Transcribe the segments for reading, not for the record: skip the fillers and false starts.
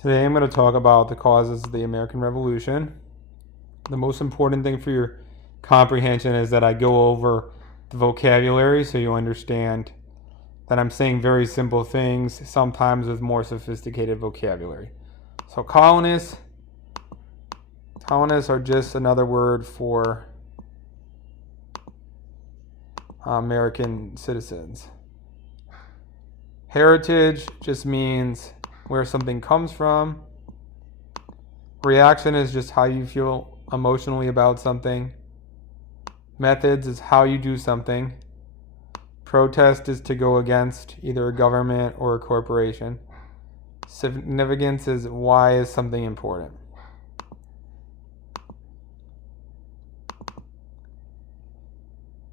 Today I'm going to talk about the causes of the American Revolution. The most important thing for your comprehension is that I go over the vocabulary so you understand that I'm saying very simple things, sometimes with more sophisticated vocabulary. So colonists are just another word for American citizens. Heritage just means where something comes from. Reaction is just how you feel emotionally about something. Methods is how you do something. Protest is to go against either a government or a corporation. Significance is why is something important.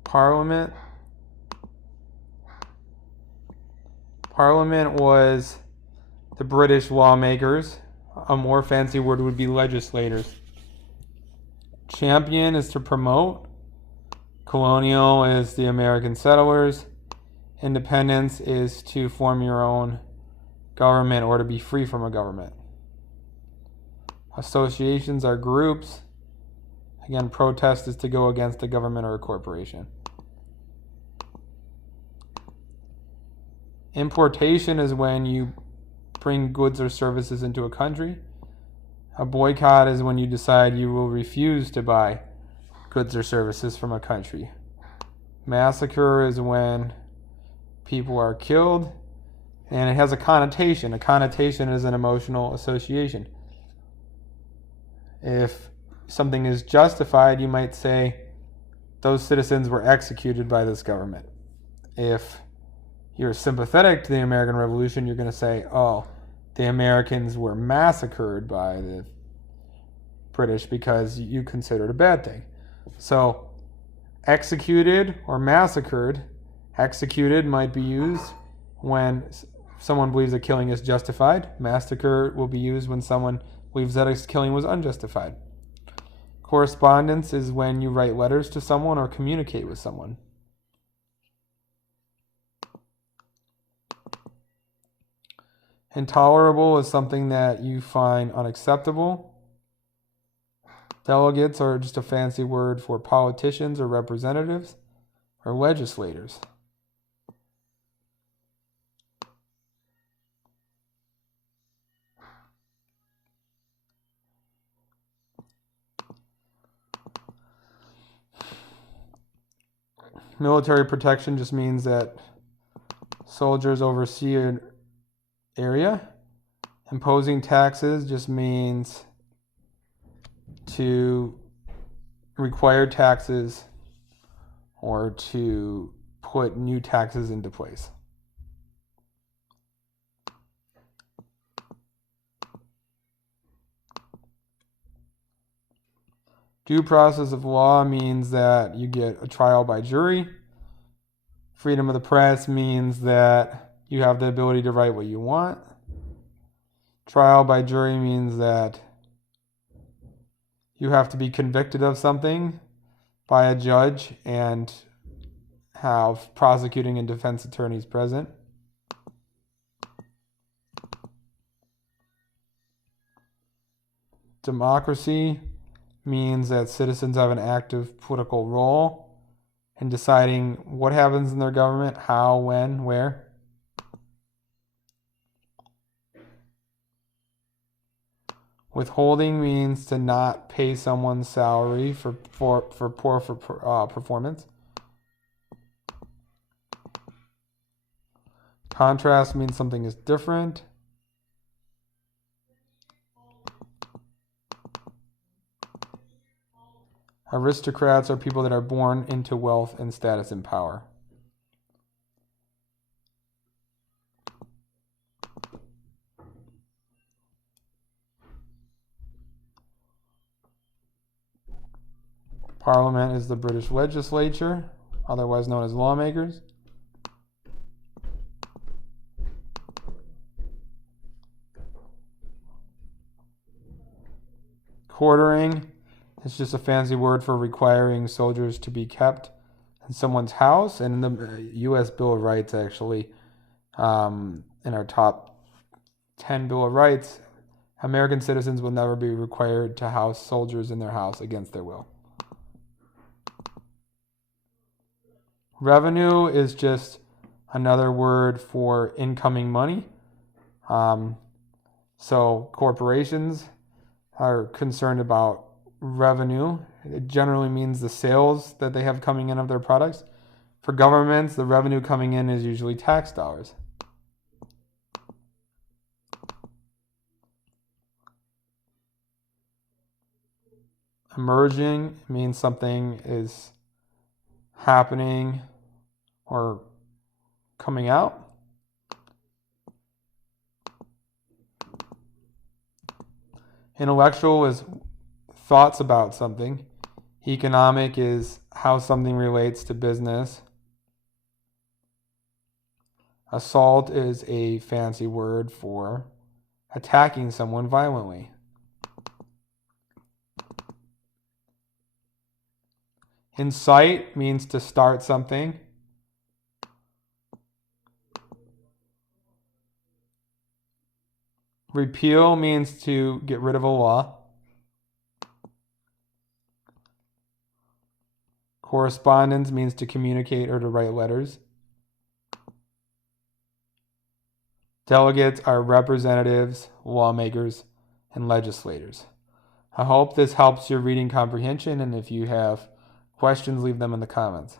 Parliament was the British lawmakers. A more fancy word would be legislators. Champion is to promote. Colonial is the American settlers. Independence is to form your own government or to be free from a government. Associations are groups. Again, protest is to go against a government or a corporation. Importation is when you bring goods or services into a country. A boycott is when you decide you will refuse to buy goods or services from a country. Massacre is when people are killed, and it has a connotation. A connotation is an emotional association. If something is justified, you might say those citizens were executed by this government. If you're sympathetic to the American Revolution, you're going to say, oh, the Americans were massacred by the British because you consider it a bad thing. So executed or massacred. Executed might be used when someone believes a killing is justified. Massacre will be used when someone believes that a killing was unjustified. Correspondence is when you write letters to someone or communicate with someone. Intolerable is something that you find unacceptable. Delegates are just a fancy word for politicians or representatives or legislators. Military protection just means that soldiers oversee an area. Imposing taxes just means to require taxes or to put new taxes into place. Due process of law means that you get a trial by jury. Freedom of the press means that you have the ability to write what you want. Trial by jury means that you have to be convicted of something by a judge and have prosecuting and defense attorneys present. Democracy means that citizens have an active political role in deciding what happens in their government, how, when, where. Withholding means to not pay someone's salary for poor performance. Contrast means something is different. Aristocrats are people that are born into wealth and status and power. Parliament is the British legislature, otherwise known as lawmakers. Quartering is just a fancy word for requiring soldiers to be kept in someone's house. And in the U.S. Bill of Rights, actually, in our top 10 Bill of Rights, American citizens will never be required to house soldiers in their house against their will. Revenue is just another word for incoming money. So corporations are concerned about revenue. It generally means the sales that they have coming in of their products. For governments, the revenue coming in is usually tax dollars. Emerging means something is happening or coming out. Intellectual is thoughts about something. Economic is how something relates to business. Assault is a fancy word for attacking someone violently. Incite means to start something. Repeal means to get rid of a law. Correspondence means to communicate or to write letters. Delegates are representatives, lawmakers, and legislators. I hope this helps your reading comprehension, and if you have questions, leave them in the comments.